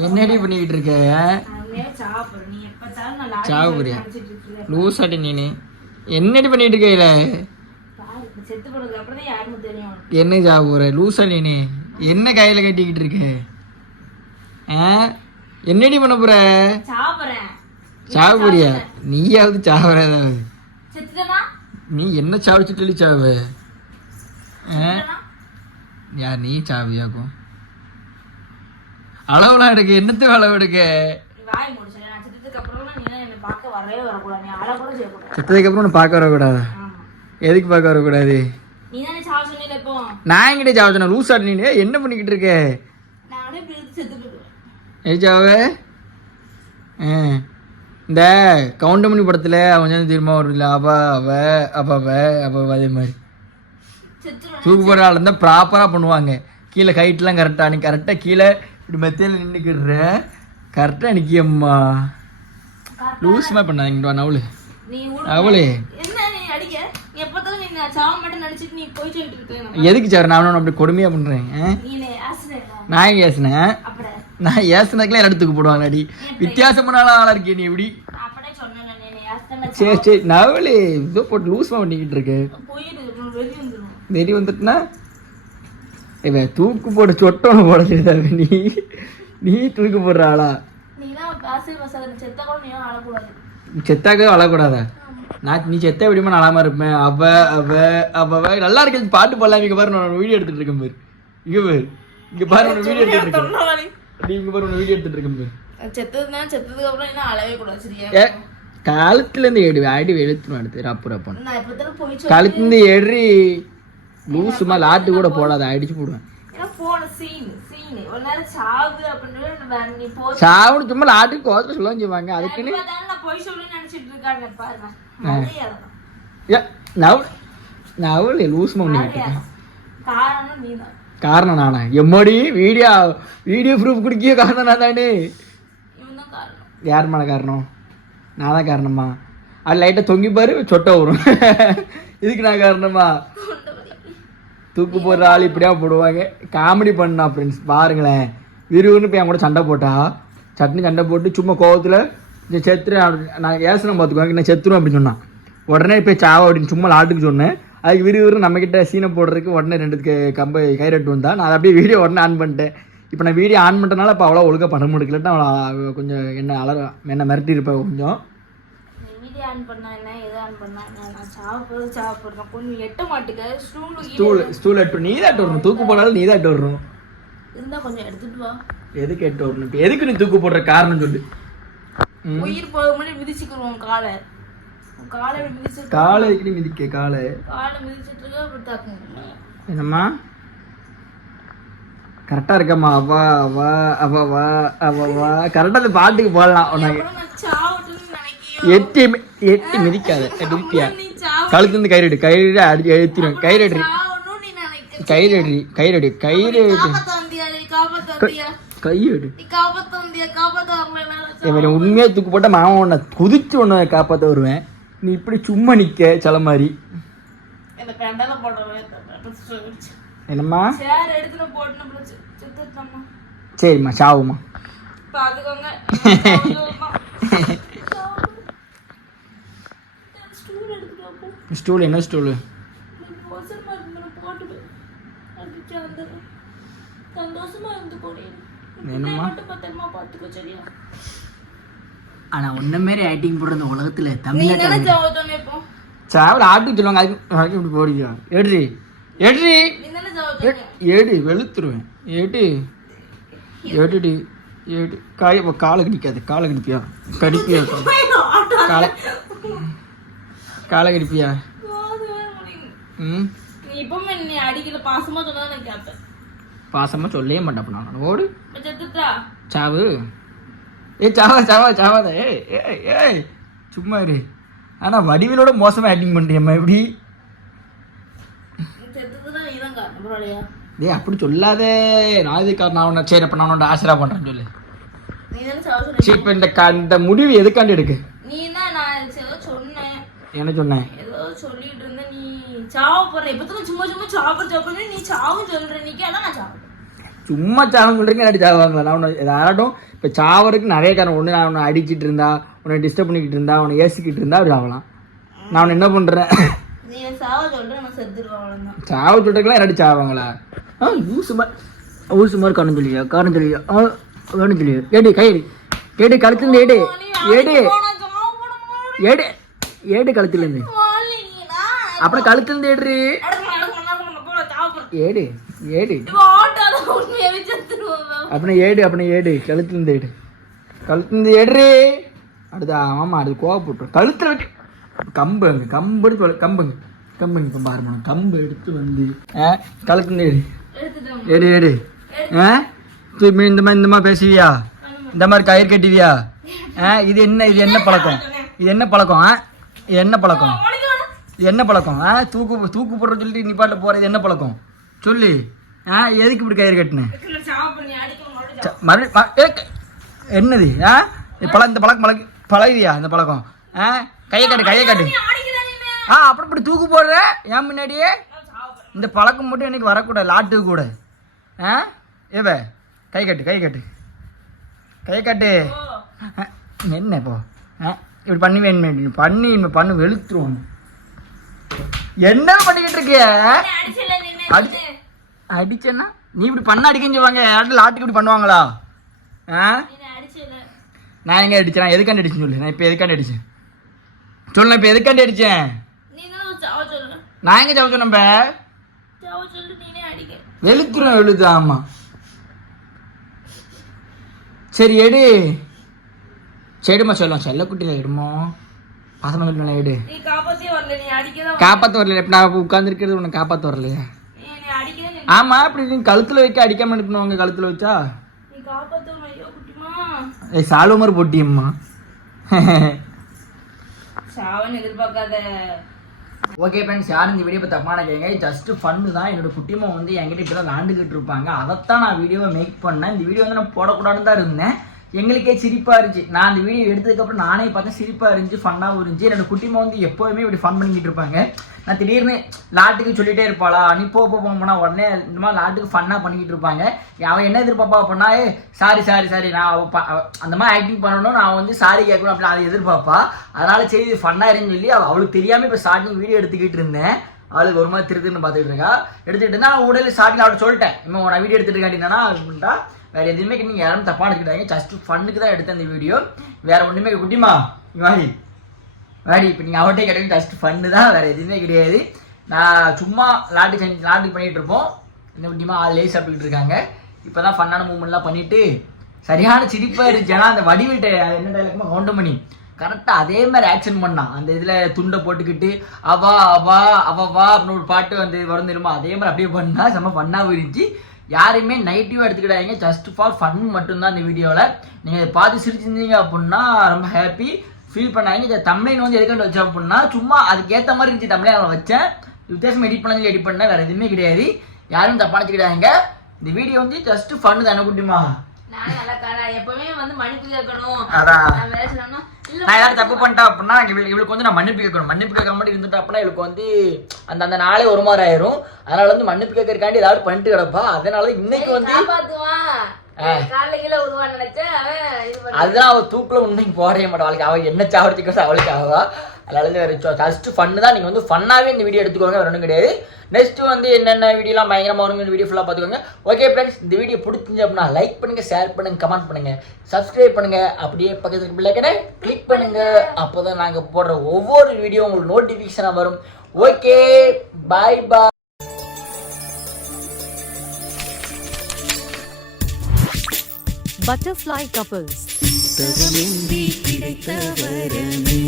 என்னடி பண்ணிக்கிட்டு இருக்க? சாப்பிடுறேன் நீ எப்பத்தாலும் நான் என்னடி பண்ணிட்டு இருக்கையில என்ன சாப்பிட்ற லூசா நீனு. என்ன கையில கட்டிக்கிட்டு இருக்க? என்னடி பண்ண போற? சாவுறியா நீயாவது சாவுற ஏதாவது நீ என்ன சாவிச்சு சொல்லி சாவு? யார் நீ சாவியாக்கும். அளவுலாம் எடுக்க என்னத்து அளவு எடுக்க? செத்ததுக்கு அப்புறம் உன்னை பார்க்க வரக்கூடாதா. எதுக்கு பார்க்க வரக்கூடாது? நான் எங்கிட்ட சாவ சொன்னேன். லூசாட்டி நீ என்ன பண்ணிக்கிட்டு இருக்க. ஏச்சாவே ஆ. இந்த கவுண்டமணி படத்தில் அவன் வந்து திரும்ப வரும்ல. அவ அவ அப்ப அவ அப்ப அதே மாதிரி. தூக்கு போடுற ஆள் இருந்தால் ப்ராப்பராக பண்ணுவாங்க. கீழே கைட்லாம் கரெக்டாக நீ கரெக்டாக கீழே இப்படி மெத்தையில் நின்றுக்கிடுற கரெக்டாக நிற்கியம்மா லூஸ்மா பண்ணாங்க இங்க வா, நவுளு. அவளே. எதுக்கு சார்? நான் அப்படி கொடுமையாக பண்ணுறேன்? நான் ஏசுனேன். நான் ஏசுனதுக்குலாம் இடத்துக்கு போடுவாங்களாடி. வித்தியாசமான ஆளாக இருக்கே நீ எப்படி? சரி சரி நவலு. இதோ போட்டு லூஸ்மா பண்ணிக்கிட்டு இருக்கு. நெறி வந்துட்டுனா? இவன் தூக்கு போட சொட்டோன்னு போட தெரியாத நீ நீ தூக்கு போடுற ஆளா. செத்தாக்கவே அழக்கூடாதா நான் நீ செத்த எப்படிமா நல்லாம இருப்பேன்? அவ அவ அவ நல்லா இருக்கு பாட்டு போடலாம். இங்க பாரு நான் வீடியோ எடுத்துட்டு இருக்கேன் பாரு. இங்க பாரு. இங்க பாரு நான் வீடியோ எடுத்துட்டு இருக்கேன். நீ. இங்க பாரு வீடியோ எடுத்துட்டு இருக்கேன் பாரு. செத்ததுன்னா செத்ததுக்கு அப்புறம் இன்னும் அழவே கூடாது சரியா? காலத்துல இருந்து எடு அடி வெளுத்துணும் அடுத்து. ரப்பு ரப்பன் நான் இப்ப தானே எடு லூசுமா லாட்டு கூட போடாத அடிச்சு போடுவேன். சாவுன்னு சும்மா லாட்டுக்கு கோத்த சொல்ல செய்வாங்க அதுக்குன்னு நவல் இருக்கேன் அதான். காரணம் நானா? எம்மடி வீடியோ வீடியோ ப்ரூஃப் குடிக்க காரணம் நான் தானே யார் மேலே காரணம்? நான் தான் காரணமா? அது லைட்டாக தொங்கி பாரு சொட்டை வரும் இதுக்கு நான் காரணமா? தூக்கு போடுற ஆள் இப்படியா போடுவாங்க. காமெடி பண்ணா ஃப்ரெண்ட்ஸ் பாருங்களேன். விறுவிறுன்னு போய் என் கூட சண்டை போட்டா. சட்னி சண்டை போட்டு சும்மா கோவத்தில் செத்துறேன் நான் ஏசனம் பார்த்துக்குவாங்க நான் செத்துரும் அப்படின்னு சொன்னான். உடனே போய் சாவா அப்படின்னு சும்மா லாட்டுக்கு சொன்னேன். அதுக்கு விறுவிறு நம்மக்கிட்ட சீனை போடுறதுக்கு உடனே ரெண்டு க- கம்பை கைரட்டு வந்தா நான் அதை அப்படியே வீடியோ உடனே ஆன் பண்ணிட்டேன். இப்போ நான் வீடியோ ஆன் பண்ணுறதுனால இப்போ அவ்வளோ ஒழுங்காக பண்ண முடியலட்டு அவளை கொஞ்சம் என்ன அலர என்ன மிரட்டி இருப்பேன் கொஞ்சம். வீடியோ ஆன் பண்ணா என்ன எது ஆன் பண்ணா என்ன? நான் சாப்பிடுறது சாப்பிடுறேன். கொஞ்சம் எட்ட மாட்டுக்க. ஸ்டூல் ஸ்டூல் ஸ்டூல் எட்டு நீ தான் வரணும். தூக்கு போடாலும் நீ தான் வரணும். இருந்தா கொஞ்சம் எடுத்துட்டு வா. எதுக்கு எட்டு வரணும்? எதுக்கு நீ தூக்கு போடுற? காரணம் சொல்லு. உயிர் போக முன்னாடி மிதிச்சுக்கிருவோம் காலை. காலை மிதிச்சிட்டு காலை எதுக்கு மிதிக்க? காலை. காலை மிதிச்சிட்டு இருக்க அப்படி தாக்குங்க. என்னம்மா? கரெக்டாக இருக்கம்மா. அவா அவா அவவா அவவா கரெக்டாக அந்த பாட்டுக்கு போடலாம். உனக்கு அப்புறம் நான் சாவட்டுன்னு நினைக்கியோ எட்டி எட்டி மிதிக்காத. மிதிப்பியா? நீ சாவ. கழுத்து இருந்து கயிறு கயிறு அடி எழுத்திடும் கயிறு அடி. கயிறு அடி. கயிறு அடி. கயிறு கையெடு இவன் உண்மையா தூக்கு போட்ட மாமன் உன்னை குதிச்சு உன்னை காப்பாற்ற வருவேன். நீ இப்படி சும்மா நிக்க சில மாதிரி. என்னம்மா? சரிம்மா சாவுமா பாத்துக்கோங்க ஸ்டூல் எடுத்துட்டு வா, போ. ஸ்டூல் என்ன ஸ்டூலு நீ அவசரமா இருந்து போட்டு அடிச்சு வந்துடுறேன் சந்தோஷமா இருந்து போடி என்னம்மா? மட்டும் பத்திரமா பாத்துக்கோ சரியா? ஆனா உன்ன மாரி ஆக்டிங் போடுற இந்த உலகத்துல தமிழ்நாட்டில் சாவல் ஆட்டுக்கு சொல்லுவாங்க அதுக்கு இப்படி போடிக்கா எடுறி எடுறி ஏடு வெளுத்துருவேன். ஏடு ஏடுடி ஏடு காய காலை கடிக்காது காலை கடிப்பியா? கடிப்பியா காலை காலை கடிப்பியா ம் இப்பவுமே நீ அடிக்கல பாசமா சொன்னா நான் கேட்பேன் பாசமாக சொல்லவே மாட்டேன் அப்ப நான். ஓடு. சாவு. ஏ சாவா சாவா சாவாத. ஏய் ஏய் ஏய். சும்மா இரு. ஆனால் வடிவிலோட மோசமாக ஆக்டிங் பண்ணுறியம்மா எப்படி? டேய் அப்படி சொல்லாதே. இதுக்காக நான் உன்னை சரி இப்போ நான் உன்னை ஆசீர்வாதம் பண்ணுறேன்னு சொல்லு. இப்போ இந்த க இந்த முடிவு எதுக்காண்டி எடுக்கு? நீ தான் என்ன சொன்னேன் ஏதோ சொல்லிட்டு இருந்த நீ. சாவ போற இப்ப சும்மா சும்மா சாப்பிட சாப்பிட நீ சாவும் சொல்ற. நீ கேட்டா நான் சாப்பிடுறேன் சும்மா சாவம் சொல்றீங்க இல்லாட்டி சாவாங்களா? நான் உன்னை யாராட்டும் இப்போ சாவறதுக்கு நிறைய காரணம். ஒன்று நான் உன்னை அடிச்சிட்டு இருந்தா உன்னை டிஸ்டர்ப் பண்ணிக்கிட்டு இருந்தா உன்னை ஏசிக்கிட்டு இருந்தா அப்படி ஆகலாம் நான் உன்னை என்ன பண்ணுறேன் நீ சாவ சொல்ற நான் அவ்வளவுதான். சாவ சொல்றதுக்கெல்லாம் இல்லாட்டி சாவாங்களா? ஆ ஊசு மாதிரி ஊசு மாதிரி காரணம் சொல்லியா காரணம் சொல்லியா ஆ காரணம் சொல்லியா ஏடி கையடி ஏடி கழுத்துலேருந்து ஏடு. ஏடு. ஏடு. ஏடு கழுத்துலேருந்து. அப்புறம் கழுத்துலேருந்து ஏடு ஏடு. ஏடு அப்படின்னா ஏடு அப்படின்னா ஏடு. கழுத்துலேருந்து ஏடு. கழுத்துலேருந்து ஏடு அடுத்து ஆமாம் அது கோவப்பட்டுரும் கழுத்தில் வைக்க கம்பு அங்கே கம்பு எடுத்து கம்புங்க கம்புங்க இப்போ பாருமா கம்பு எடுத்து வந்து ஆ கழுத்துலேருந்து ஏடு. ஏடு ஏடு. ஆ? திரும்பி இந்த மாதிரி இந்த மாதிரி பேசுவியா? இந்த மாதிரி கயிறு கட்டுவியா? ஆ இது என்ன இது என்ன பழக்கம்? இது என்ன பழக்கம் ஆ? என்ன பழக்கம்? என்ன பழக்கம்? ஆ தூக்கு தூக்கு போடுற சொல்லிட்டு நீ பாட்டில் போகிறது என்ன பழக்கம்? சொல்லி. ஆ எதுக்கு இப்படி கயிறு கட்டினேன் ச- ஏ, என்னது? ஆ பழ இந்த பழக்கம் பழகி பழகியா இந்த பழக்கம்? ஆ கையை காட்டு கையை காட்டு. ஆ அப்புறம் இப்படி தூக்கு போடுற? ஏன் முன்னாடியே? இந்த பழக்கம் மட்டும் எனக்கு வரக்கூடாது லாட்டு கூட. ஆ ஏவ கை கட்டு கை கட்டு. கை கட்டு. ஆ, என்ன இப்போ? ஆ இப்படி பண்ணி வேணும் பண்ணி இனிமே பண்ணு வெளுத்துருவோம். என்ன பண்ணிக்கிட்டு இருக்கிய? அடி அடிச்சேன்னா? நீ இப்படி பண்ண அடிக்கன்னு சொல்லுவாங்க. லாட்டுக்கு இப்படி பண்ணுவாங்களா? ஆ? நான் எங்க அடிச்சேன்? நான் எதுக்காண்டி அடிச்சேன்னு சொல்லு. நான் இப்போ எதுக்காண்டி அடிச்சேன்? சொல்லு இப்போ எதுக்காண்டி அடிச்சேன்? நான் எங்க ஜவ சொன்னேன் வெளுத்துரும் வெளுத்து. ஆமா. சரி எடு. சரிம்மா சொல்லும் செல்லக்குட்டியில் எடுமோ பாசமா சொல்லணும் எடு வரல காப்பாற்ற வரல. நான் உட்காந்துருக்கிறது உன்னை காப்பாற்ற வரலையா? ஆமா இப்படி நீ கழுத்துல வைக்க அடிக்காம இருக்கணும் கழுத்துல வச்சா? ஏய் சாலுமர் போட்டியம்மா. சாவன் எதிர்பார்க்காத. ஓகே ஃப்ரெண்ட்ஸ் யாரும் இந்த வீடியோ தப்பான கேங்க ஜஸ்ட் ஃபன்னு தான். என்னோட குட்டிமா வந்து என்கிட்ட இப்படி தான் விளாண்டுக்கிட்டு இருப்பாங்க. அதைத்தான் நான் வீடியோவை மேக் பண்ணேன். இந்த வீடியோ வந்து நான் போடக்கூடாதுன்னு தான் இருந்தேன். எங்களுக்கே சிரிப்பாக இருந்துச்சு. நான் அந்த வீடியோ எடுத்ததுக்கப்புறம் நானே பார்த்தேன் சிரிப்பாக இருந்துச்சு ஃபன்னாகவும் இருந்துச்சு. என்னோட குட்டிமா வந்து எப்போதுமே இப்படி ஃபன் பண்ணிக்கிட்டு இருப்பாங்க. நான் திடீர்னு லாட்டுக்கு சொல்லிகிட்டே இருப்பாளா? நீ போ போனா உடனே இந்த மாதிரி லாட்டுக்கு ஃபன்னாக பண்ணிக்கிட்டு இருப்பாங்க. அவன் என்ன எதிர்பார்ப்பா? அப்படின்னா ஏ சாரி சாரி சாரி நான் அந்த மாதிரி ஆக்டிங் பண்ணணும் நான் வந்து சாரி கேட்கணும். அப்படின்னு அதை எதிர்பார்ப்பா? அதனால் சரி இது ஃபன்னாக இருன்னு சொல்லி அவளுக்கு தெரியாமல் இப்போ ஸ்டார்டிங் வீடியோ எடுத்துக்கிட்டு இருந்தேன். அவளுக்கு ஒரு மாதிரி திருத்துன்னு பார்த்துக்கிட்டு இருக்கா. எடுத்துக்கிட்டு இருந்தா நான் உடனே ஸ்டார்டிங் அவட்ட சொல்லிட்டேன். இப்போ நான் வீடியோ எடுத்துட்டு காட்டினா அப்படின்ட்டா. வேறு எதுவுமே நீங்கள் யாரும் தப்பாக எடுத்துக்கிட்டாங்க ஜஸ்ட் ஃபன்னுக்கு தான் எடுத்தேன் இந்த வீடியோ வேறு ஒன்றுமே குட்டிமா மாதிரி வாடி. இப்போ நீங்கள் அவர்கிட்ட கிடைக்கும் ஜஸ்ட் ஃபன்னு தான் வேற எதுவுமே கிடையாது. நான் சும்மா லாட்டு செஞ்சு லாட்டு பண்ணிகிட்டு இருப்போம். இந்த குட்டிமா ஆள் லேஸ் சாப்பிட்டுக்கிட்டு இருக்காங்க. இப்போ தான் ஃபன்னான மூமெண்ட்லாம் பண்ணிவிட்டு சரியான சிரிப்பாக இருந்துச்சு. ஏன்னா அந்த வடிவிட்ட என்ன டைலாக்மா கவுண்ட் பண்ணி கரெக்டாக அதே மாதிரி ஆக்ஷன் பண்ணான். அந்த இதில் துண்டை போட்டுக்கிட்டு அவா அவா அவ வா அப்படின்னு ஒரு பாட்டு வந்து வரும் தெரியுமா? அதே மாதிரி அப்படியே பண்ணா செம்ம ஃபன்னாகவும் இருந்துச்சு. யாரையுமே நெகட்டிவாக எடுத்துக்கிட்டாங்க ஜஸ்ட் ஃபார் ஃபன் மட்டும்தான் இந்த வீடியோவில் நீங்கள் பார்த்து சிரிச்சிருந்தீங்க அப்படின்னா ரொம்ப ஹாப்பி ஃபீல் பண்ணாங்க இந்த தமிழின் வந்து எதுக்காண்டு வச்சேன் அப்படின்னா சும்மா அதுக்கேற்ற மாதிரி இருந்துச்சு தமிழை நான் வச்சேன். வித்தியாசம் எடிட் பண்ணது எடிட் பண்ணேன் வேறு எதுவுமே கிடையாது. யாரும் தப்பாக நினச்சிக்கிட்டாங்க இந்த வீடியோ வந்து ஜஸ்ட் ஃபன்னு தானே குட்டிமா? நான் நல்லா எப்பவுமே வந்து மன்னிப்பு கேட்கணும் அதான் நான் ஏதாவது தப்பு பண்ணிட்டேன் அப்படின்னா இவளுக்கு இவளுக்கு வந்து நான் மன்னிப்பு கேட்கணும். மன்னிப்பு கேட்காம மட்டும் இருந்துட்டா அப்படின்னா இவளுக்கு வந்து அந்த அந்த நாளே ஒரு மாதிரி ஆயிரும். அதனால வந்து மன்னிப்பு கேட்கறக்காண்டி ஏதாவது பண்ணிட்டு கிடப்பா. அதனால இன்னைக்கு வந்து அதுதான் அவள் தூக்கில் உண்மைக்கு போடவே மாட்டாள் அவளுக்கு அவள் என்ன சாவடிச்சுக்கோ அவளுக்கு ஆவா அதனால வந்து வேறு ஜஸ்ட் ஃபன்னு தான். நீங்கள் வந்து ஃபன்னாகவே இந்த வீடியோ எடுத்துக்கோங்க. வேற ஒன்றும் கிடையாது. நெக்ஸ்ட் வந்து என்னென்ன வீடியோலாம் பயங்கரமாக வருங்க வீடியோ ஃபுல்லாக பார்த்துக்கோங்க. ஓகே ஃப்ரெண்ட்ஸ் இந்த வீடியோ பிடிச்சிருந்துச்சு அப்படின்னா லைக் பண்ணுங்க ஷேர் பண்ணுங்க கமெண்ட் பண்ணுங்க. சப்ஸ்கிரைப் பண்ணுங்க. அப்படியே பக்கத்துக்கு பிள்ளைக்கடை கிளிக் பண்ணுங்க. அப்போ தான் நாங்கள் போடுற ஒவ்வொரு வீடியோ உங்களுக்கு நோட்டிஃபிகேஷனாக வரும். ஓகே பாய் பாய் கிடைத்த வரமே.